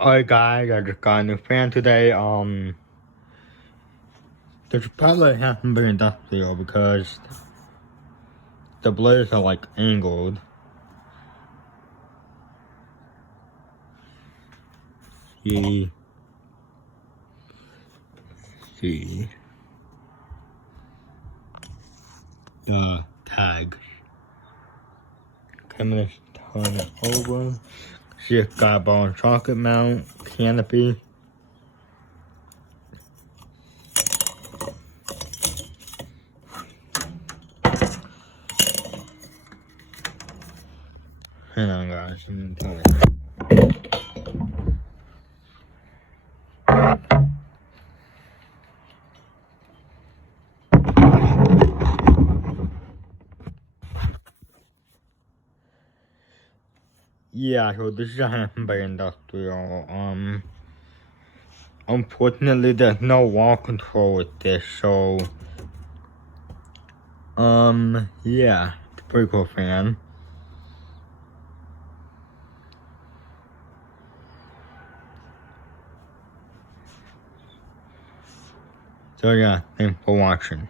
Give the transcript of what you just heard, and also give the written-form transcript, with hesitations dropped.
Alright guys, I just got a new fan today. There's probably Hampton Bay industrial because the blades are like angled. See the tags. Okay, I'm gonna turn it over. See, it's got a ball and chocolate mount, canopy. Hang on guys, I'm gonna tell you. Yeah, so this is a Hampton Bay industrial. Unfortunately there's no wall control with this, so yeah, it's a pretty cool fan. So yeah, thanks for watching.